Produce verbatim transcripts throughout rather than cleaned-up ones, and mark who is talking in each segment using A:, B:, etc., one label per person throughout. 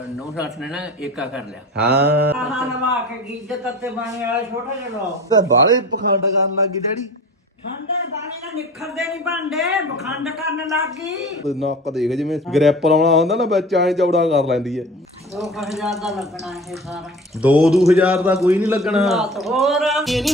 A: ਨੌ ਸੱਸ ਨੇ ਨਾ ਏਕਾ ਕਰ ਲਿਆ।
B: ਹਾਂ
C: ਆਹ ਨਵਾ ਕੇ ਗੀਜੇ ਤੱਤੇ ਪਾਣੀ ਵਾਲਾ ਛੋਟਾ ਜਿਹਾ
B: ਤਾਂ ਬਾਲੇ ਪਖੰਡ ਕਰਨ ਲੱਗ ਗਈ ਡੈਡੀ।
C: ਠੰਡੇ ਪਾਣੀ ਨਾਲ ਨਿਖਰਦੇ ਨਹੀਂ ਭਾਂਡੇ ਬਖੰਡ ਕਰਨ ਲੱਗ ਗਈ।
B: ਨੱਕ ਦੇਖ ਜਿਵੇਂ ਗ੍ਰੈਪ ਲਾਉਣਾ ਹੁੰਦਾ ਨਾ ਬੱਚਾ ਐ ਚੌੜਾ ਕਰ ਲੈਂਦੀ ਐ।
C: ਦੋ ਕੁ ਹਜ਼ਾਰ ਦਾ ਲੱਗਣਾ ਇਹ ਸਾਰਾ।
B: ਦੋ ਦੋ ਹਜ਼ਾਰ ਦਾ ਕੋਈ ਨਹੀਂ ਲੱਗਣਾ।
C: ਰਾਤ ਹੋਰ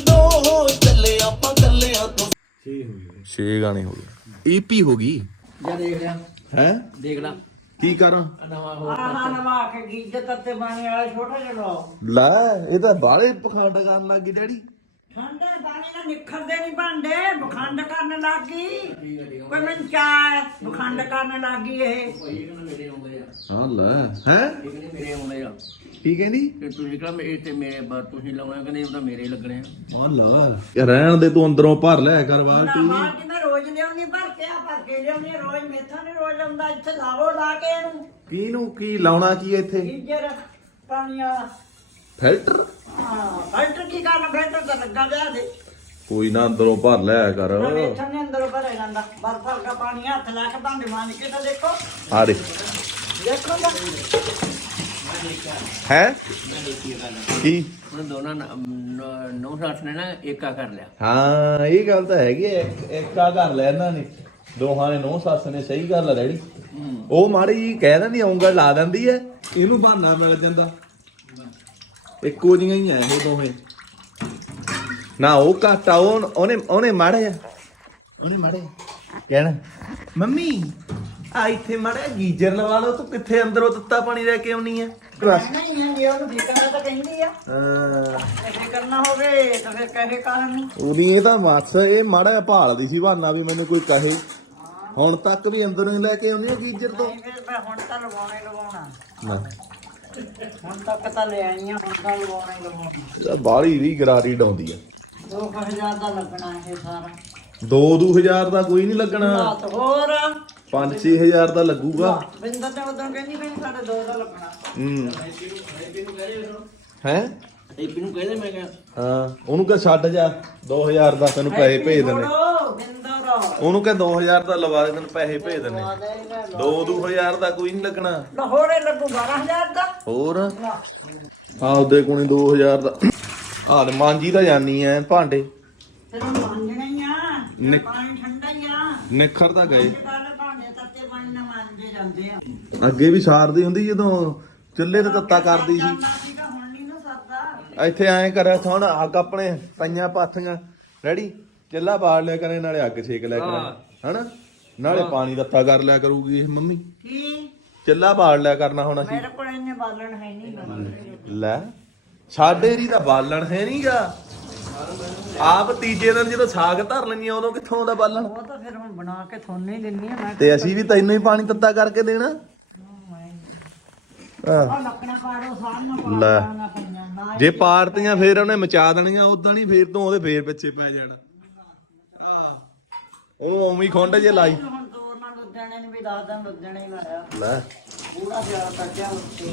B: ਛੇ ਗਾਣੇ ਹੋ ਗਏ। ਈਪੀ ਹੋ ਗਈ
A: ਜਾ ਦੇਖ ਲਿਆ,
B: ਹੈ।
A: ਦੇਖ ਲਾ
B: ਕੀ ਕਰਾਂ
A: ਨਵਾਂ ਹੋਰ
C: ਆਹ ਨਵਾ ਕੇ ਗੀਜੇ ਤੱਤੇ ਪਾਣੀ ਵਾਲਾ ਛੋਟਾ ਜਿਹਾ
B: ਲੈ ਇਹ ਤਾਂ ਬਾਲੇ ਪਖੰਡ ਕਰਨ ਲੱਗ ਗਈ ਡੈਡੀ।
C: ਠੰਡੇ ਪਾਣੀ ਨਾਲ ਨਿਖਰਦੇ ਨਹੀਂ ਭਾਂਡੇ ਬਖੰਡ ਕਰਨ ਲੱਗ ਗਈ। ਕੋਈ ਮੈਨੂੰ ਚਾਹ ਬਖੰਡ ਕਰਨ ਲੱਗ ਗਈ ਇਹ।
A: ਮੇਰੇ ਆਉਂਦੇ ਆ।
B: ਹਾਂ ਲੈ ਹੈ
A: ਇਹ ਕਹਿੰਦੇ ਮੇਰੇ ਆਉਂਦੇ ਆ
B: ਕੀ ਕਹਿੰਦੀ।
A: ਤੇ ਤੁਸੀਂ ਕਹਾਂ ਇਹ ਤੇ ਮੇਰੇ ਬਾਅਦ ਤੁਸੀਂ ਲਾਉਣਾ ਕਹਿੰਦੇ ਉਹ ਤਾਂ ਮੇਰੇ ਹੀ ਲੱਗਣੇ ਆ।
B: ਹਾਂ ਲੈ ਰਹਿਣ ਦੇ ਤੂੰ ਅੰਦਰੋਂ ਭਰ ਲੈ ਕਰ ਬਾਲਟੀ।
C: ਬਾਹਰ ਕਿ ਮੈਂ ਰੋਜ਼ ਲਿਆਉਣੀ ਭਰ ਕੇ ਆ ਭਰ ਕੇ ਲਿਆਉਣੀ ਰੋਜ਼ ਮੇਥੋਂ ਨਹੀਂ ਰੋਜ਼ ਆਉਂਦਾ। ਇੱਥੇ ਲਾਵੋ ਲਾ ਕੇ ਇਹਨੂੰ
B: ਕਿਹਨੂੰ ਕੀ ਲਾਉਣਾ ਕੀ ਇੱਥੇ
C: ਗੀਜਰ ਪਾਣੀ ਵਾਲਾ।
B: ਫਿਲਟਰ।
C: ਹਾਂ ਫਿਲਟਰ ਕੀ ਕਰਨਾ ਫਿਲਟਰ ਤਾਂ ਲੱਗਾ ਵਿਆਹ ਦੇ।
B: ਕੋਈ ਨਾ ਅੰਦਰੋਂ ਭਰ ਲਿਆ ਕਰ।
C: ਮੇਥੋਂ ਨੇ ਅੰਦਰੋਂ ਭਰਿਆ ਜਾਂਦਾ ਬਰਫ ਹਲਕਾ ਪਾਣੀ ਹੱਥ ਲਾ ਕੇ ਭਾਂਡੇ ਮਾਂਜ ਕੇ ਤਾਂ ਦੇਖੋ
B: ਆ ਦੇ
C: ਦੇਖੋ ਤਾਂ
B: ਹੈ ਕੀ।
A: ਹੁਣ ਦੋਨਾਂ ਨੌ ਸੱਸ ਨੇ ਨਾ ਏਕਾ ਕਰ ਲਿਆ।
B: ਹਾਂ ਇਹ ਗੱਲ ਤਾਂ ਹੈਗੀ ਐ। ਏਕਾ ਕਰ ਲਿਆ ਇਹਨਾਂ ਨੇ ਦੋਹਾਂ ਨੇ ਨੌ ਸੱਸ ਨੇ। ਸਹੀ ਗੱਲ ਆ ਡੈਡੀ। ਉਹ ਮਾੜੀ ਜੀ ਕਹਿ ਦਿੰਦੀ ਉਂਗਲ ਲਾ ਦਿੰਦੀ ਐ ਇਹਨੂੰ ਬਹਾਨਾ ਮਿਲ ਜਾਂਦਾ। ਇੱਕੋ ਜਿਹੀਆਂ ਹੀ ਆ ਇਹ ਦੋਵੇਂ ਨਾ। ਉਹ ਘਾਟਾ ਉਹ ਉਹਨੇ ਉਹਨੇ ਮਾੜਿਆ ਉਹਨੇ ਮਾੜਿਆ ਕਹਿਣਾ ਮੰਮੀ ਆ ਇੱਥੇ ਮਾੜਾ ਗੀਜ਼ਰ ਲਵਾ ਲਓ। ਤੂੰ ਕਿੱਥੇ ਅੰਦਰੋਂ ਤੱਤਾ ਪਾਣੀ ਲੈ ਕੇ ਆਉਣੀ ਆ।
C: ਨਹੀਂ ਹੈ ਜੇ ਉਹਨੂੰ ਫਿਕਰ ਤਾਂ ਕਹਿੰਦੀ ਆ।
B: ਹਾਂ
C: ਇਹ ਕਰਨਾ ਹੋਵੇ ਤਾਂ ਫਿਰ ਕਹੇ ਕਾਹਨ
B: ਉਹਦੀ ਇਹ ਤਾਂ ਮੱਸ ਇਹ ਮਾੜਾ ਜਿਹਾ ਭਾਲਦੀ ਸੀ ਬਹਾਨਾ ਵੀ ਮੈਨੂੰ ਕੋਈ ਕਹੇ। ਹੁਣ ਤੱਕ ਵੀ ਅੰਦਰੋਂ ਹੀ ਲੈ ਕੇ ਆਉਂਦੀ ਆ ਗੀਜ਼ਰ ਤੋਂ।
C: ਨਹੀਂ ਫਿਰ ਮੈਂ ਹੁਣ ਤਾਂ ਲਵਾਉਣਾ ਹੀ ਲਵਾਉਣਾ।
B: ਨਾ
C: ਹੁਣ ਤੱਕ ਤਾਂ ਲੈ ਆਈਆਂ ਹੁਣ ਤਾਂ ਲਵਾਉਣਾ ਹੀ ਲਵਾਉਣਾ।
B: ਇਹਦਾ ਬਾਹਲੀ ਵੀ ਗਰਾਰੀ ਡਾਉਂਦੀ ਆ।
C: ਦੋ ਕੁ ਹਜ਼ਾਰ ਦਾ ਲੱਗਣਾ ਇਹ ਸਾਰਾ।
B: ਦੋ ਦੋ ਹਜ਼ਾਰ ਦਾ ਕੋਈ ਨਹੀਂ ਲੱਗਣਾ।
C: ਰਾਤ ਹੋਰ
B: ਪੰਜ ਛੇ ਹਜ਼ਾਰ ਦਾ ਲੱਗੂਗਾ।
C: ਬਿੰਦਰ ਤੇ ਉਦੋਂ ਕਹਿੰਦੀ ਵੀ ਸਾਡੇ ਦੋ ਦਾ ਲੱਗਣਾ।
B: ਹੂੰ ਹੈ
A: ਏਪੀ ਨੂੰ ਕਹਿੰਦੇ ਮੈਂ ਕਿਹਾ
B: ਹਾਂ ਉਹਨੂੰ ਕਹ ਛੱਡ ਜਾ ਦੋ ਹਜ਼ਾਰ ਦਾ ਤੈਨੂੰ ਪੈਸੇ ਭੇਜ ਦਿੰਦੇ।
C: ਛੋੜੋ ਬਿੰਦਰ
B: ਉਹਨੂੰ ਕਹ ਦੋ ਹਜ਼ਾਰ ਦਾ ਲਵਾ ਦੇ ਤੈਨੂੰ ਪੈਸੇ ਭੇਜ ਦਿੰਦੇ। ਦੋ ਦੋ ਹਜ਼ਾਰ ਦਾ ਕੋਈ ਨਹੀਂ ਲੱਗਣਾ।
C: ਲਾਹੌਰੇ ਲੱਗੂ ਬਾਰਾਂ ਹਜ਼ਾਰ ਦਾ।
B: ਹੋਰ ਆ ਉਹਦੇ ਕੋਲ ਦੋ ਹਜ਼ਾਰ ਦਾ। ਆ ਤੇ ਮਾਂਜੀ ਤਾਂ ਜਾਨੀ ਐ ਭਾਂਡੇ
C: ਫਿਰ ਉਹ ਮੰਗਣਾ ਹੀ ਆ
B: ਨਿ-
C: ਪਾਣੀ ਠੰਡਾ ਹੀ ਆ।
B: ਨਿਖਰ ਤਾਂ ਗਏ।
C: ਕੱਲ ਭਾਂਡੇ ਤੱਤੇ ਪਾਣੀ ਨਾਲ ਮਾਂਜੇ ਜਾਂਦੇ ਆ।
B: ਅੱਗੇ ਵੀ ਸਾਰਦੀ ਹੁੰਦੀ ਜਦੋਂ ਚੁੱਲ੍ਹੇ ਤੇ ਤੱਤਾ ਕਰਦੀ ਸੀ।
C: ਕਰਨਾ ਸੀਗਾ ਹੁਣ ਨਹੀਂ ਨਾ ਸਰਦਾ।
B: ਇੱਥੇ ਐਂ ਕਰਿਆ ਹੁਣ ਅੱਗ ਆਪਣੇ ਪਈਆਂ ਪਾਥੀਆਂ ਰੈਡੀ ਚੁੱਲ੍ਹਾ ਬਾਲ ਲਿਆ ਕਰੇ ਨਾਲੇ ਅੱਗ ਛੇਕ ਲਿਆ ਕਰੇ ਹਨਾ ਨਾਲੇ ਪਾਣੀ ਦਿੱਤਾ ਕਰ ਲਿਆ ਕਰੂਗੀ ਇਹ ਮੰਮੀ।
C: ਕੀ
B: ਚੁੱਲ੍ਹਾ ਬਾਲ ਲਿਆ ਕਰਨਾ ਹੁਣ ਅਸੀਂ।
C: ਮੇਰੇ ਕੋਲ ਇੰਨੇ ਬਾਲਣ ਹੈ ਨਹੀਂ।
B: ਲੈ ਸਾਡੇ ਰੀ ਦਾ ਬਾਲਣ ਹੈ ਨਹੀਂਗਾ। ਆਪ ਤੀਜੇ ਦਿਨ ਜਦੋਂ ਸਾਗ ਧਰ ਲੈਣੀ ਉਦੋਂ ਕਿੱਥੋਂ ਆਉਂਦਾ ਬਾਲਣ।
C: ਉਹ ਤਾਂ ਫਿਰ ਹੁਣ ਬਣਾ ਕੇ ਤੁਹਾਨੂੰ ਹੀ ਦਿੰਨੀ ਆ ਮੈਂ।
B: ਤੇ ਅਸੀਂ ਵੀ ਤੈਨੂੰ ਹੀ ਪਾਣੀ ਤੱਤਾ ਕਰਕੇ ਦੇਣਾ।
C: ਉਹ ਲੱਕੜਾਂ ਪਾੜੋ ਸਾਰੀਆਂ
B: ਲੈ
C: ਪਾੜਨਾ ਪਈਆਂ ਨਾ।
B: ਜੇ ਪਾਰਤੀਆਂ ਫੇਰ ਉਹਨੇ ਮਚਾ ਦੇਣੀਆਂ ਉਦਾਂ ਨਹੀਂ ਫੇਰ ਤੋਂ ਉਹਦੇ ਫੇਰ ਪਿੱਛੇ ਪੈ ਜਾਣਾ। ਆਹ ਉਹਨੂੰ ਉਵੇਂ ਹੀ ਖੁੰਡ ਜੇ ਲਾਈ।
C: ਹੁਣ ਤੋਰ ਨਾਲ ਲੁੱਦਣੇ ਨੇ ਵੀ ਦਸ ਦਿਨ ਲੁੱਦਣੇ ਹੀ ਲਾਇਆ।
B: ਲੈ
C: ਪੂਰਾ ਪਿਆਰ ਕੱਟਿਆ ਉੱਤੇ।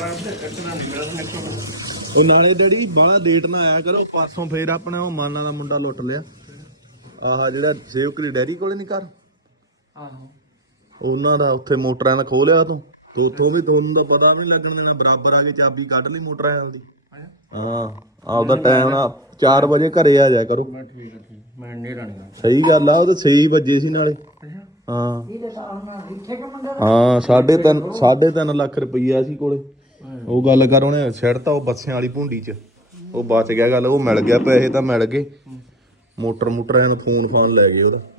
B: ਉਹ ਨਾਲੇ ਡੈਡੀ ਬਾਹਲਾ ਲੇਟ ਨਾ ਆਇਆ ਕਰੋ। ਪਾਸੋਂ ਫੇਰ ਆਪਣਾ ਉਹ ਮਾਨਾ ਦਾ ਮੁੰਡਾ ਲੁੱਟ ਲਿਆ। ਆਹ ਜਿਹੜਾ ਸੇਵਕਲੀ ਡੈਰੀ ਕੋਲੇ ਨਹੀਂ ਘਰ
A: ਆਹੋ
B: ਉਹਨਾਂ ਦਾ ਉੱਥੇ ਮੋਟਰਾਂ ਦਾ ਖੋਹ ਲਿਆ ਤੂੰ ਤੇ ਉੱਥੋਂ ਵੀ ਤੁਹਾਨੂੰ ਦਾ ਪਤਾ ਨਹੀਂ ਲੱਗਣ ਦੇਣਾ। ਬਰਾਬਰ ਆ ਕੇ ਚਾਬੀ ਕੱਢ ਲਈ ਮੋਟਰਾਂ ਦੀ। ਹਾਂ ਆਪਦਾ ਟਾਈਮ ਨਾਲ ਚਾਰ ਵਜੇ ਘਰੇ ਆ ਜਾ ਕਰੋ।
A: ਮੈਂ ਠੀਕ ਆ ਠੀਕ ਮੈਂ ਨਹੀਂ ਰਾਣੀਆਂ।
B: ਸਹੀ ਗੱਲ ਆ ਉਹ ਤਾਂ ਛੇ ਵਜੇ ਸੀ ਨਾਲੇ। ਹਾਂ
C: ਇਹਦੇ ਸਾਹ ਨਾਲ ਇੱਥੇ ਕਿ ਮੁੰਡਾ
B: ਹਾਂ ਸਾਢੇ ਤਿੰਨ ਸਾਢੇ ਤਿੰਨ ਲੱਖ ਰੁਪਈਆ ਸੀ ਕੋਲੇ। ਉਹ ਗੱਲ ਕਰ ਉਹਨੇ ਛੱਡਤਾ ਉਹ ਬੱਸਿਆਂ ਵਾਲੀ ਭੁੰਡੀ ਚ। ਉਹ ਬਚ ਗਿਆ ਗੱਲ ਉਹ ਮਿਲ ਗਿਆ ਪੈਸੇ ਤਾਂ ਮਿਲ ਗਏ। ਮੋਟਰ ਮੋਟਰ ਐਨ ਫੋਨ ਫਾਨ ਲੈ ਗਏ ਉਹਦਾ।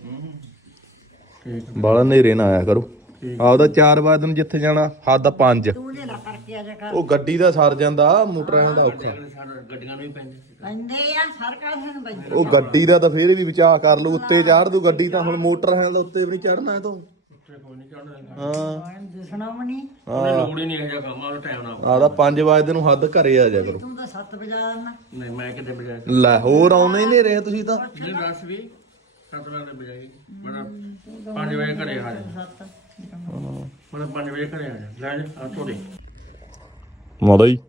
B: ਬਾਲਾ ਨੇਰੇ ਨਾ ਆਇਆ ਕਰੋ। ਆਪਦਾ ਚਾਰ ਵਜੇ ਨੂੰ ਜਿੱਥੇ ਜਾਣਾ ਹੱਦ ਪੰਜ।
C: ਤੂੰ ਲੈ ਲਾ ਕਰਕੇ ਆ ਜਾ ਕਰ।
B: ਉਹ ਗੱਡੀ ਦਾ ਸਰ ਜਾਂਦਾ ਮੋਟਰਾਂ ਦਾ ਔਖਾ।
A: ਗੱਡੀਆਂ ਨੂੰ ਵੀ ਪੈਂਦੇ
C: ਬੰਦੇ ਆ ਸਰਕਾਰ ਨੂੰ ਬੰਦੇ।
B: ਉਹ ਗੱਡੀ ਦਾ ਤਾਂ ਫੇਰ ਵੀ ਵਿਚਾਰ ਕਰ ਲੂ ਉੱਤੇ ਚਾੜ ਦੂ ਗੱਡੀ ਤਾਂ ਹੁਣ ਮੋਟਰ ਹੈ ਦਾ ਉੱਤੇ ਵੀ ਨਹੀਂ ਚੜਨਾ ਤੂੰ।
A: ਕੋਈ ਨਹੀਂ ਚੜਨਾ
B: ਹਾਂ
C: ਦਿਸਣਾ ਵੀ ਨਹੀਂ।
A: ਉਹਨੇ ਲੋੜ ਹੀ ਨਹੀਂ ਇਹ ਜਿਹਾ ਕੰਮ ਆ ਟਾਈਮ ਨਾਲ।
B: ਆਦਾ ਪੰਜ ਵਜੇ ਨੂੰ ਹੱਦ ਘਰੇ ਆ ਜਾ ਕਰੋ।
C: ਤੂੰ ਤਾਂ ਸੱਤ ਵਜਾ ਦੇਣਾ।
A: ਨਹੀਂ ਮੈਂ ਕਿਤੇ ਬਜਾਏ
B: ਲੈ ਹੋਰ ਆਉਣੇ ਨਹੀਂ ਰਹੇ ਤੁਸੀਂ ਤਾਂ।
A: ਨਹੀਂ ਰਸ ਵੀ ਸੱਤ ਵਜੇ ਦੇ ਬਜਾਏ ਬੜਾ ਪੰਜ ਵਜੇ ਘਰੇ ਆ ਜਾ।
C: ਸੱਤ
A: ਮੈਂ ਪੰਜ ਵਜੇ ਘਰੇ ਆ ਜਾ ਲੈ ਜਾ ਆ ਤੋੜੇ
B: ਮਾਦਾ ਹੀ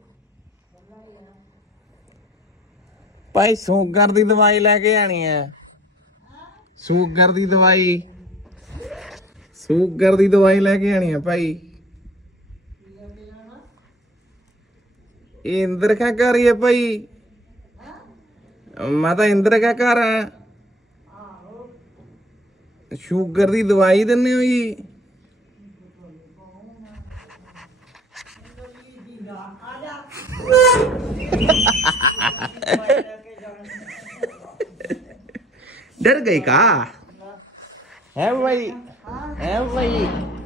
D: ਭਾਈ ਸ਼ੂਗਰ ਦੀ ਦਵਾਈ ਲੈ ਕੇ ਆਣੀ ਹੈ। ਸ਼ੂਗਰ ਦੀ ਦਵਾਈ ਸ਼ੂਗਰ ਦੀ ਦਵਾਈ ਲੈ ਕੇ ਆਣੀ ਹੈ ਭਾਈ। ਇਹ ਇੰਦਰ ਕਾ ਘਰ ਹੀ ਹੈ ਭਾਈ? ਮੈਂ ਤਾਂ ਇੰਦਰ ਕਾ ਘਰ ਆ। ਸ਼ੂਗਰ ਦੀ ਦਵਾਈ ਦਿੰਦੇ ਹੋ ਜੀ? डर गई का है भाई? है भाई?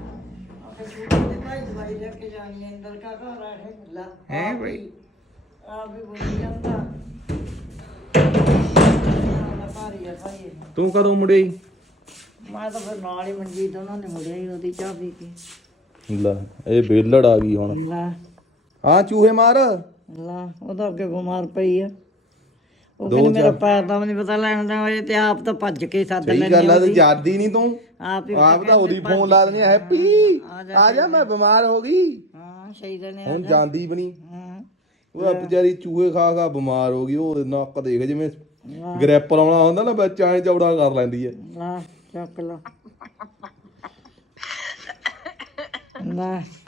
C: ਦਵਾਈ ਲੈ ਕੇ ਜਾਣੀ ਹੈ ਇੰਦਰ ਕਾ ਘਰ ਆ ਲਾ
D: है भाई?
C: ਆ ਵੀ ਬੋਲੀ ਜਾਂਦਾ ਨਾ ਭਾਰੀ ਆ ਭਾਈ
D: तू कदों मुड़े?
C: ਮੈਂ ਤਾਂ ਫਿਰ ਨਾਲ ਹੀ ਮਨਜੀਤ ਉਹਨਾਂ ਨੇ ਮੁੜਿਆ ਹੀ ਉਹਦੀ ਚਾਹ ਪੀ ਕੇ
B: ਲੈ ਇਹ ਬੇਲੜ ਆ ਗਈ ਹੁਣ।
C: ਲਾ
B: ਹਾਂ ਚੂਹੇ ਮਾਰ।
C: ਲਾ ਉਹ ਤਾਂ ਅੱਗੇ ਬਿਮਾਰ ਪਈ ਆ ਉਹ ਕਹਿੰਦੀ ਮੇਰਾ ਪੈਰ ਦਾ ਵੀ ਨਹੀਂ ਪਤਾ ਲੈਣ ਦਾ ਹੋਏ ਤੇ ਆਪ ਤਾਂ ਭੱਜ ਕੇ ਸੱਦ
B: ਸਹੀ
C: ਲੈਣੀ
B: ਗੱਲ ਆ, ਤੇ ਜਾਂਦੀ ਨਹੀਂ ਤੂੰ।
C: ਆਪ ਹੀ
B: ਆਪ ਤਾਂ ਉਹਦੀ ਫੋਨ ਲਾ ਦੇਣੀ, ਹੈਪੀ ਆ ਜਾ ਮੈਂ ਬਿਮਾਰ ਹੋ ਗਈ।
C: ਹਾਂ ਸਹੀ ਗੱਲ ਨੇ
B: ਹੁਣ ਜਾਂਦੀ ਬਣੀ।
C: ਹਾਂ
B: ਉਹ ਵਿਚਾਰੀ ਚੂਹੇ ਖਾ ਖਾ ਬਿਮਾਰ ਹੋ ਗਈ। ਉਹ ਨੱਕ ਦੇਖ ਜਿਵੇਂ ਗ੍ਰੈਪ ਲਾਉਣਾ ਹੁੰਦਾ ਨਾ, ਬੱਚਾ ਐ ਚੌੜਾ ਕਰ ਲੈਂਦੀ ਐ।
C: ਲਾ ਚੱਕ ਲਾ ਲਾ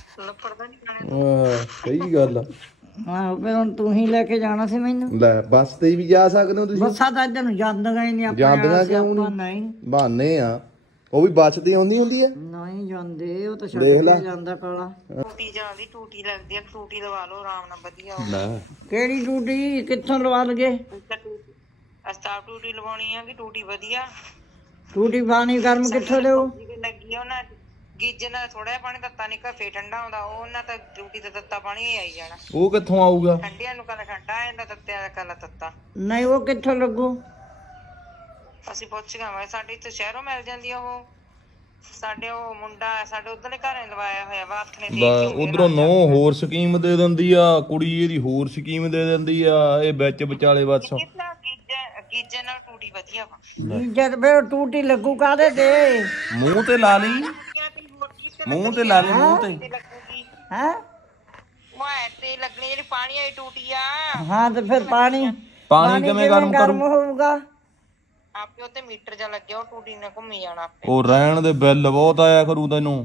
B: ਆਹ, ਸਹੀ ਗੱਲ ਆ।
C: ਆਹੋ ਫਿਰ ਹੁਣ ਤੂੰ ਹੀ ਲੈ ਕੇ ਜਾਣਾ ਸੀ ਮੈਨੂੰ।
B: ਲੈ ਬੱਸ ਤੇ ਵੀ ਜਾ ਸਕਦੇ ਹੋ ਤੁਸੀਂ।
C: ਬੱਸਾਂ ਤਾਂ ਇੱਧਰ ਨੂੰ ਜਾਂਦੀਆਂ ਹੀ ਨਹੀਂ ਆਪਣੇ
B: ਜਾਂਦੀਆਂ
C: ਵਾਲਾ
B: ਕਿਉਂ
C: ਸਿਆਪਾ
B: ਨਹੀਂ?
C: ਨਹੀਂ
B: ਬਹਾਨੇ ਆ, ਉਹ ਵੀ ਬੱਸ ਤੇ ਆਉਂਦੀ ਹੁੰਦੀ ਆ।
C: ਨਹੀਂ ਜਾਂਦੇ ਉਹ ਤਾਂ ਛੱਡ
B: ਦੇਖ ਲੈ।
C: ਕੇ ਜਾਂਦਾ ਕਾਲਾ
E: ਟੂਟੀ ਜਾਂਦੀ ਟੂਟੀ ਲੱਗਦੀ ਆ ਟੂਟੀ ਲਵਾ ਲਓ ਆਰਾਮ ਨਾਲ ਵਧੀਆ
B: ਲੈ
C: ਕਿਹੜੀ ਟੂਟੀ ਕਿੱਥੋਂ ਲਵਾ ਲਗੇ
E: ਅਸਤਾਬ ਟੂਟੀ ਲਵਾਉਣੀ ਆ ਕਿ ਟੂਟੀ ਵਧੀਆ
C: ਟੂਟੀ ਪਾਣੀ ਗਰਮ ਕਿੱਥੋਂ ਲਿਓ
E: ਜਿਹਦੇ ਲੱਗੀ ਆ ਉਹਨਾਂ ਗੀਜੇ ਨਾਲ ਥੋੜਾ ਜਿਹਾ ਪਾਣੀ ਤੱਤਾ ਨਿਕਲ ਫੇ ਠੰਡਾ ਹੁੰਦਾ ਉਹ ਉਹਨਾਂ ਤਾਂ ਟੂਟੀ ਤੇ ਤੱਤਾ ਪਾਣੀ ਹੀ ਆਈ ਜਾਣਾ
B: ਉਹ ਕਿੱਥੋਂ ਆਊਗਾ?
E: ਠੰਡਿਆਂ ਨੂੰ ਕੱਲ ਠੰਡਾ ਆ ਜਾਂਦਾ ਤੱਤਿਆਂ ਦਾ ਕੱਲ ਤੱਤਾ
C: ਨਹੀਂ ਉਹ ਕਿੱਥੋਂ ਲੱਗੂ
E: ਅਸੀਂ ਪੁੱਛ ਗਏ ਸਾਡੇ ਇੱਥੇ ਸ਼ਹਿਰੋਂ ਮਿਲ ਜਾਂਦੀ ਆ ਉਹ ਸਾਡੇ ਉਹ ਮੁੰਡਾ ਸਾਡੇ ਉਧਰਲੇ ਘਰੇ ਲਵਾਇਆ ਹੋਇਆ ਵਾ ਹੱਥ ਨੇ ਦੇਖ ਕੇ
B: ਉਧਰੋਂ ਨੋ ਹੋਰ ਸਕੀਮ ਦੇ ਦਿੰਦੀ ਆ, ਕੁੜੀ ਇਹਦੀ ਹੋਰ ਸਕੀਮ ਦੇ ਦਿੰਦੀ ਆ। ਇਹ ਵਿੱਚ ਵਿਚਾਲੇ ਬਸ
E: ਕਿੰਨਾ ਗੀਜੇ ਗੀਜੇ ਨਾਲ ਟੂਟੀ ਵਧੀਆ ਵਾ
C: ਜਦ ਫਿਰ ਟੂਟੀ ਲੱਗੂ ਕਾਦੇ ਤੇ
B: ਮੂੰਹ ਤੇ ਲਾ ਲਈ, ਮੂੰਹ ਤੇ ਲਾ ਲਈ, ਮੂੰਹ ਤੇ।
E: ਲੱਗੂਗੀ
C: ਹੈ
E: ਉਹ ਐ ਤੇ ਲੱਗਣੀ ਜਿਹੜੀ ਪਾਣੀ ਵਾਲੀ ਟੂਟੀ ਆ
C: ਹਾਂ ਤੇ ਫਿਰ ਪਾਣੀ
B: ਪਾਣੀ ਕਿਵੇਂ ਗਰਮ
C: ਗਰਮ
B: ਕਰੂ?
C: ਹੋਊਗਾ
E: ਆਪੇ ਉੱਤੇ ਮੀਟਰ ਜਾਂ ਲੱਗਿਆ ਉਹ ਟੂਟੀ ਨੇ ਘੁੰਮੀ ਜਾਣਾ ਆਪੇ
B: ਉਹ ਰਹਿਣ ਦੇ, ਬਿੱਲ ਬਹੁਤ ਆਇਆ ਕਰੂ ਤੈਨੂੰ।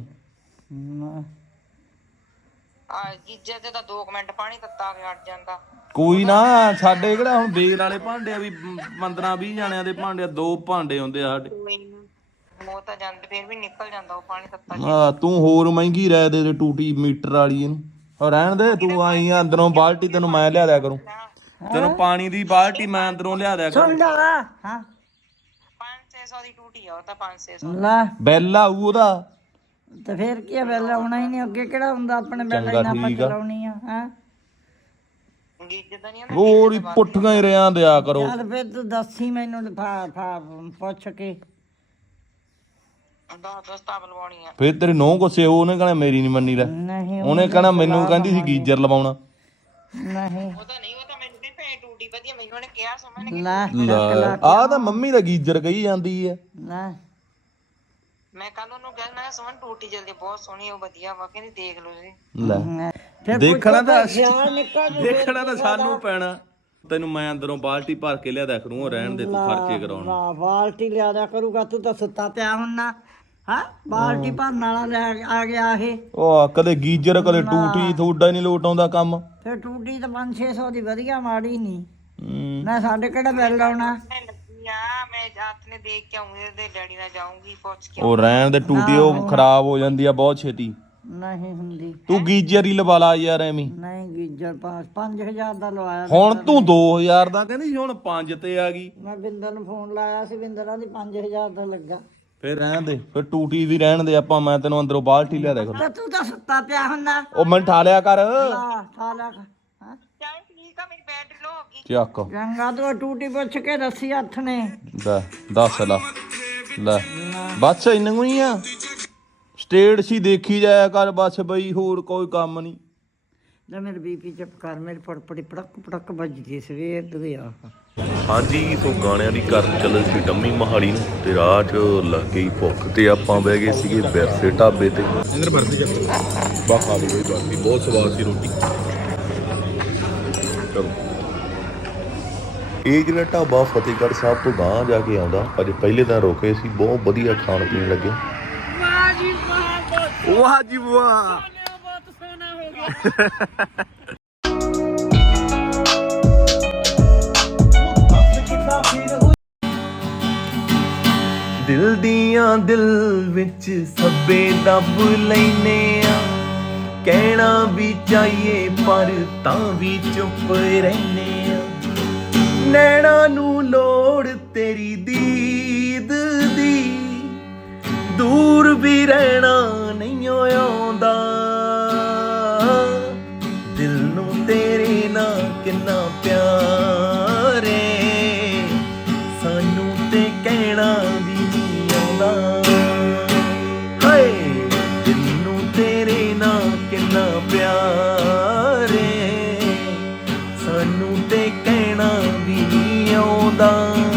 E: ਆ ਗੀਜੇ ਤੇ ਤਾਂ ਦੋ ਕੁ ਮਿੰਟ ਪਾਣੀ ਤੱਤਾ ਕੇ ਹਟ ਜਾਂਦਾ
B: ਕੋਈ ਨਾ, ਸਾਡੇ ਕਿਹੜਾ ਹੁਣ ਬੇਲ ਵਾਲੇ ਭਾਂਡੇ ਆ ਵੀ ਪੰਦਰਾਂ ਵੀਹ ਜਣਿਆਂ ਦੇ ਭਾਂਡੇ ਆ, ਦੋ ਭਾਂਡੇ ਹੁੰਦੇ ਆ ਸਾਡੇ।
E: ਕੋਈ ਨੀ। ਉਹ ਤਾਂ ਜਾਂਦੇ ਫੇਰ ਵੀ ਨਿਕਲ ਜਾਂਦਾ ਉਹ ਪਾਣੀ ਤੱਤਾ
B: ਆ ਤੂੰ ਹੋਰ ਮਹਿੰਗੀ ਰਹਿ ਦੇ ਦੇ ਟੂਟੀ ਮੀਟਰ ਵਾਲੀ ਇਹਨੂੰ। ਉਹ ਰਹਿਣ ਦੇ, ਤੂੰ ਆਈ ਆ ਅੰਦਰੋਂ ਬਾਲਟੀ ਤੈਨੂੰ ਮੈਂ ਲਿਆ ਦਿਆ ਕਰੂੰ। ਤੈਨੂੰ ਪਾਣੀ ਦੀ ਬਾਲਟੀ ਮੈਂ ਅੰਦਰੋਂ ਲਿਆ ਦਿਆ ਕਰੂੰ।
C: ਸੁਣ ਲਾ ਹਾਂ
E: ਪੰਜ ਛੇ ਸੌ ਦੀ ਟੂਟੀ ਆ ਉਹ ਤਾਂ ਪੰਜ ਛੇ ਸੌ
C: ਲਾ
B: ਬਿੱਲ ਆਊ ਉਹਦਾ।
C: ਤੇ ਫਿਰ ਕੀ ਬਿੱਲ ਆਉਣਾ ਹੀ ਨਹੀਂ ਅੱਗੇ ਕਿਹੜਾ ਹੁੰਦਾ ਆਪਣੇ ਬਿੱਲ
B: ਚੰਗਾ,
C: ਇਹਨਾਂ ਆਪਾਂ
B: ਠੀਕ ਆ।
C: ਚਲਾਉਣੀ ਆ ਹੈ
E: ਗੀਜੇ ਤਾਂ ਨਹੀਂ
B: ਹੋਰ ਹੀ ਪੁੱਠੀਆਂ ਹੀ ਰਿਆਂ ਦਿਆ ਕਰੋ।
C: ਚੱਲ ਫਿਰ ਤੂੰ ਦੱਸੀ ਮੈਨੂੰ ਤੇ ਫਾ ਫਾ ਪੁੱਛ ਕੇ
E: ਦਸ ਦਸ ਤਾਬ ਲਵਾਉਣੀ ਆ
B: ਫੇਰ ਤੇਰੀ ਨੌਂ ਗੁੱਸੇ ਹੋਊ, ਉਹਨੇ ਕਹਿਣਾ ਮੇਰੀ ਨਹੀਂ ਮੰਨੀ ਲੈ।
C: ਨਹੀਂ
B: ਉਹਨੇ ਕਹਿਣਾ ਮੈਨੂੰ ਕਹਿੰਦੀ ਸੀ ਗੀਜਰ ਲਵਾਉਣਾ।
C: ਨਹੀਂ
E: ਉਹ ਤਾਂ ਨਹੀਂ ਉਹ ਤਾਂ ਮੈਨੂੰ ਨਹੀਂ ਪੈ ਟੂਟੀ ਵਧੀਆ ਮੈਨੂੰ ਉਹਨੇ ਕਿਹਾ ਸਮਝ ਨੇ
C: ਲੈ
B: ਆਹ ਤਾਂ ਮੰਮੀ ਦਾ ਗੀਜਰ ਕਹੀ ਜਾਂਦੀ ਆ।
C: ਲੈ
E: ਮੈਂ ਕੱਲ ਉਹਨੂੰ ਕਿਹਾ ਮੈਂ ਸਮਝ ਟੂਟੀ ਜਲਦੀ ਬਹੁਤ ਸੋਹਣੀ ਉਹ ਵਧੀਆ ਵਾ ਕਹਿੰਦੀ ਦੇਖ ਲਓ ਜੀ
B: ਲੈ
C: ਫਿਰ
B: ਦੇਖਣਾ ਤਾਂ
C: ਸਿਆਲ ਨਿਕਲ ਜੂ
B: ਦੇਖਣਾ ਤਾਂ ਸਾਨੂੰ ਪੈਣਾ। ਤੈਨੂੰ ਮੈਂ ਅੰਦਰੋਂ ਬਾਲਟੀ ਭਰ ਕੇ ਲਿਆ ਦਿਆ ਕਰੂੰ। ਉਹ ਰਹਿਣ ਦੇ ਤੂੰ ਖਰਚੇ ਕਰਾਉਣ।
C: ਵਾਹ ਬਾਲਟੀ ਲਿਆ ਦਿਆ ਕਰੂਗਾ ਤੂੰ ਤਾਂ ਸੁੱਤਾ ਪਿਆ ਹੁੰਨਾ ਹਾਂ ਬਾਲਟੀ ਭਰਨ ਵਾਲਾ ਲੈ ਆ ਗਿਆ ਇਹ
B: ਉਹ ਕਦੇ ਗੀਜਰ ਕਦੇ ਟੂਟੀ, ਤੁਹਾਡਾ ਹੀ ਨਹੀਂ ਲੋਟ ਆਉਂਦਾ ਕੰਮ।
C: ਫਿਰ ਟੂਟੀ ਤਾਂ ਪੰਜ ਛੇ ਸੌ ਦੀ ਵਧੀਆ ਮਾੜੀ ਨਹੀਂ
B: ਹੂੰ।
C: ਨਾ ਸਾਡੇ ਕਿਹੜਾ ਬਿੱਲ ਆਉਣਾ
E: ਮੈਂ ਲੱਗੀ ਆ ਮੈਂ ਹੱਥ ਨੇ ਦੇਖ ਕੇ ਆਉਂਗੀ ਤੇ ਡੈਡੀ ਨਾਲ ਜਾਊਂਗੀ ਪੁੱਛ ਕੇ
B: ਉਹ ਰਹਿਣ ਦੇ, ਟੂਟੀ ਉਹ ਖਰਾਬ ਹੋ ਜਾਂਦੀ ਆ ਬਹੁਤ ਛੇਤੀ।
C: ਨਹੀਂ ਹੁੰਦੀ
B: ਤੂੰ ਗੀਜਰ ਹੀ ਲਵਾ ਲਾ ਯਾਰ ਐਵੇਂ।
C: ਨਹੀਂ ਗੀਜਰ ਪਾਸ ਪੰਜ ਹਜ਼ਾਰ ਦਾ ਲਵਾਇਆ
B: ਹੁਣ ਤੂੰ ਦੋ ਹਜ਼ਾਰ ਦਾ ਕਹਿੰਦੀ ਸੀ, ਹੁਣ ਪੰਜ ਤੇ ਆ ਗਈ।
C: ਮੈਂ ਬਿੰਦਰ ਨੂੰ ਫੋਨ ਲਾਇਆ ਸੀ ਬਿੰਦਰਾਂ ਦੀ ਪੰਜ ਹਜ਼ਾਰ ਦਾ ਲੱਗਾ
B: ਫੇਰ ਰਹਿਣ ਦੇ, ਫਿਰ ਟੂਟੀ ਵੀ ਰਹਿਣ ਦੇ। ਆਪਾਂ ਮੈਂ ਤੈਨੂੰ ਅੰਦਰੋਂ ਬਾਲਟੀ ਲਿਆ ਦਿਆ ਕਰੂੰ।
C: ਤਾਂ ਤੂੰ ਤਾਂ ਸੁੱਤਾ ਪਿਆ ਹੁੰਨਾ
B: ਉਹ ਮੈਂ ਠਾ ਲਿਆ ਕਰ।
C: ਆ ਖਾ ਲਾ ਹਾਂ
E: ਚੱਲ ਠੀਕ ਆ ਮੇਰੀ ਬੈਟਰੀ ਲੋ ਹੋ ਗਈ
B: ਚੱਕ
C: ਗੰਗਾ ਤੋਂ ਟੂਟੀ ਪੁੱਛ ਕੇ ਦੱਸੀ ਹੱਥ ਨੇ
B: ਲੈ ਦੱਸ ਲਾ ਲੈ ਬਸ ਇੰਨਾ ਹੀ ਆ। ਸਟੇਟ ਸੀ ਦੇਖੀ ਜਾਇਆ ਕਰ ਬਸ ਬਈ, ਹੋਰ ਕੋਈ ਕੰਮ ਨਹੀਂ।
C: ਲੈ ਮੇਰੇ ਬੀਪੀ ਚੁੱਪ ਕਰ ਮੇਰੇ ਫੜਫੜੀ ਪੜਕ ਪੜਕ ਵੱਜਦੀ ਸਵੇਰ ਦੇ ਆ
B: ਹਾਂਜੀ, ਸੋ ਗਾਣਿਆਂ ਦੀ ਕਰ ਚੱਲ ਸੀ ਡੰਮੀ ਮਹਾਲੀ ਨੂੰ ਤੇ ਰਾਹ 'ਚ ਲੱਗ ਗਈ ਭੁੱਖ ਤੇ ਆਪਾਂ ਬਹਿ ਗਏ ਸੀਗੇ ਵੈਸੇ ਢਾਬੇ ਤੇ। ਇੰਦਰ ਬਰਫੀ ਚੱਕ ਬਾ ਖਾ ਲਈ ਬਈ ਬਰਫੀ, ਬਹੁਤ ਸਵਾਦ ਸੀ ਰੋਟੀ। ਚਲੋ ਇਹ ਜਿਹੜਾ ਢਾਬਾ ਫਤਿਹਗੜ੍ਹ ਸਾਹਿਬ ਤੋਂ ਗਾਂਹ ਜਾ ਕੇ ਆਉਂਦਾ, ਅੱਜ ਪਹਿਲੇ ਦਿਨ ਰੁਕੇ ਸੀ, ਬਹੁਤ ਵਧੀਆ ਖਾਣ ਪੀਣ ਲੱਗੇ।
D: ਵਾਹ ਜੀ ਵਾਹ, ਵਾਹ ਜੀ ਵਾਹ।
C: ਬਹੁਤ ਸੋਹਣਾ ਹੋ ਗਿਆ
B: ਦਿਲ ਦੀਆਂ ਦਿਲ ਵਿੱਚ ਸੱਬੇ ਦੱਬ ਲੈਨੇ ਆ ਕਹਿਣਾ ਵੀ ਚਾਹੀਏ ਪਰ ਤਾਂ ਵੀ ਚੁੱਪ ਰਹਿਨੇ ਆ ਨੈਣਾ ਨੂੰ ਲੋੜ ਤੇਰੀ ਦੀਦ ਦੀ ਦੂਰ ਵੀ ਰਹਿਣਾ ਨਹੀਂ ਆਉਂਦਾ ਦਿਲ ਨੂੰ ਤੇਰੇ ਨਾਲ ਕਿੰਨਾ ਪਿਆਰ ਏ ਸਾਨੂੰ ਤੇ ਕਹਿਣਾ ਵੀ ਨਹੀਂ ਆਉਂਦਾ ਹਾਏ ਦਿਲ ਨੂੰ ਤੇਰੇ ਨਾਲ ਕਿੰਨਾ ਪਿਆਰ ਏ ਸਾਨੂੰ ਤੇ ਕਹਿਣਾ ਵੀ ਨਹੀਂ ਆਉਂਦਾ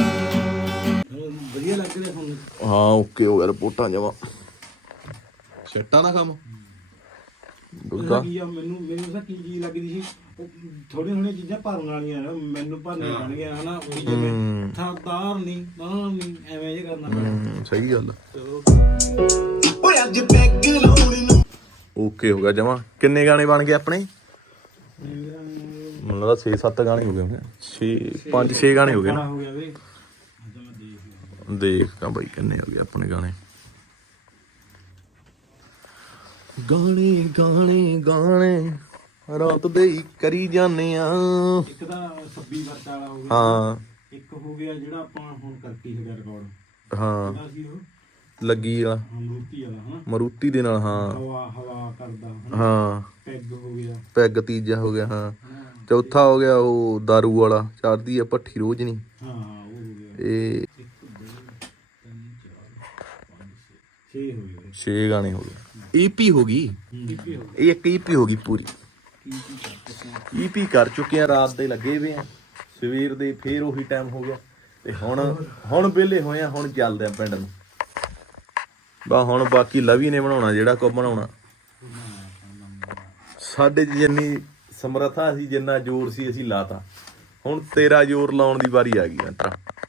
A: ਵਧੀਆ ਲੱਗ ਰਿਹਾ ਹੁਣ
B: ਹਾਂ ਓਕੇ ਹੋ ਗਿਆ ਰਿਪੋਰਟਾਂ ਜਮਾ ਛੱਟਾ ਨਾ ਕੰਮ ਦੁੱਗਾ
A: ਕੀ ਆ ਮੈਨੂੰ ਮੈਨੂੰ ਤਾਂ ਕੀ ਚੀਜ਼ ਲੱਗਦੀ ਸੀ ਥੋੜੀਆਂ ਥੋੜੀਆਂ ਚੀਜ਼ਾਂ ਭਰਨ ਵਾਲੀਆਂ ਨਾ ਮੈਨੂੰ ਭਰਨੀਆਂ ਪੈਣਗੀਆਂ ਹਨਾ ਉਹੀ ਜਿਵੇਂ ਥਾਦਾਰ ਨਹੀਂ ਤਾਂ ਨਹੀਂ ਐਵੇਂ ਜੇ ਕਰਨਾ ਪੈਣਾ
B: ਸਹੀ ਗੱਲ
A: ਚਲੋ
B: ਓਏ ਅੱਜ ਪੈਗ ਲਾਉਣ ਨੂੰ ਓਕੇ ਹੋ ਗਿਆ ਜਮਾ ਕਿੰਨੇ ਗਾਣੇ ਬਣ ਗਏ ਆਪਣੇ ਮੈਨੂੰ ਲੱਗਦਾ ਛੇ ਸੱਤ ਗਾਣੇ ਹੋ ਗਏ ਹੋਣੇ ਛੇ ਪੰਜ ਛੇ ਗਾਣੇ ਹੋ ਗਏ ਨਾ
A: ਹੋ ਗਿਆ ਵੇ
B: ਦੇਖਾਂ ਬਾਈ ਕਿੰਨੇ ਹੋ ਗਏ ਆਪਣੇ ਗਾਣੇ ਗਾਣੇ ਗਾਣੇ ਗਾਣੇ ਰਾਤ ਦੇ ਹੀ ਕਰੀ ਜਾਂਦੇ ਆ
A: ਇੱਕ ਤਾਂ ਛੱਬੀ ਵਰਤ ਵਾਲਾ ਹੋ ਗਿਆ
B: ਹਾਂ
A: ਇੱਕ ਹੋ ਗਿਆ ਜਿਹੜਾ ਆਪਾਂ ਹੁਣ ਕਰਕੇ ਹੈਗਾ ਰਿਕਾਰਡ
B: ਹਾਂ
A: ਉਹਦਾ ਸੀ ਉਹ
B: ਲੱਗੀ ਵਾਲਾ
A: ਅਮਰੂਤੀ ਵਾਲਾ ਹਨਾ
B: ਮਰੂਤੀ ਦੇ ਨਾਲ ਹਾਂ
A: ਹਵਾ ਹਵਾ ਕਰਦਾ ਹਨਾ
B: ਹਾਂ
A: ਪੈਗ ਹੋ ਗਿਆ
B: ਪੈਗ ਤੀਜਾ ਹੋ ਗਿਆ ਹਾਂ ਚੌਥਾ ਹੋ ਗਿਆ ਉਹ ਦਾਰੂ ਵਾਲਾ ਚੜਦੀ ਆ ਭੱਠੀ ਰੋਜ਼ ਨਹੀਂ
A: ਹਾਂ ਉਹ ਹੋ ਗਿਆ
B: ਇਹ
A: ਛੇ ਹੋ ਗਏ
B: ਛੇ ਗਾਣੇ ਹੋ ਗਏ ਈਪੀ ਹੋ ਗਈ ਇਹ ਇੱਕ ਈਪੀ ਹੋ ਗਈ ਪੂਰੀ ਈਪੀ ਕਰ ਚੁੱਕੇ ਆ ਰਾਤ ਦੇ ਲੱਗੇ ਵੇ ਆ ਸਵੇਰ ਦੇ ਫੇਰ ਉਹੀ ਟਾਈਮ ਹੋ ਗਿਆ ਤੇ ਹੁਣ ਹੁਣ ਵਿਹਲੇ ਹੋਏ ਆ ਹੁਣ ਚੱਲਦੇ ਆ ਪਿੰਡ ਨੂੰ ਬਾ ਹੁਣ ਬਾਕੀ ਲਵੀ ਨੇ ਬਣਾਉਣਾ ਜਿਹੜਾ ਕੋ ਬਣਾਉਣਾ ਸਾਡੇ 'ਚ ਜਿੰਨੀ ਸਮਰੱਥਾ ਸੀ ਜਿੰਨਾ ਜ਼ੋਰ ਸੀ ਅਸੀਂ ਲਾਤਾ ਹੁਣ ਤੇਰਾ ਜ਼ੋਰ ਲਾਉਣ ਦੀ ਵਾਰੀ ਆ ਗਈ ਅੰਤਰਾ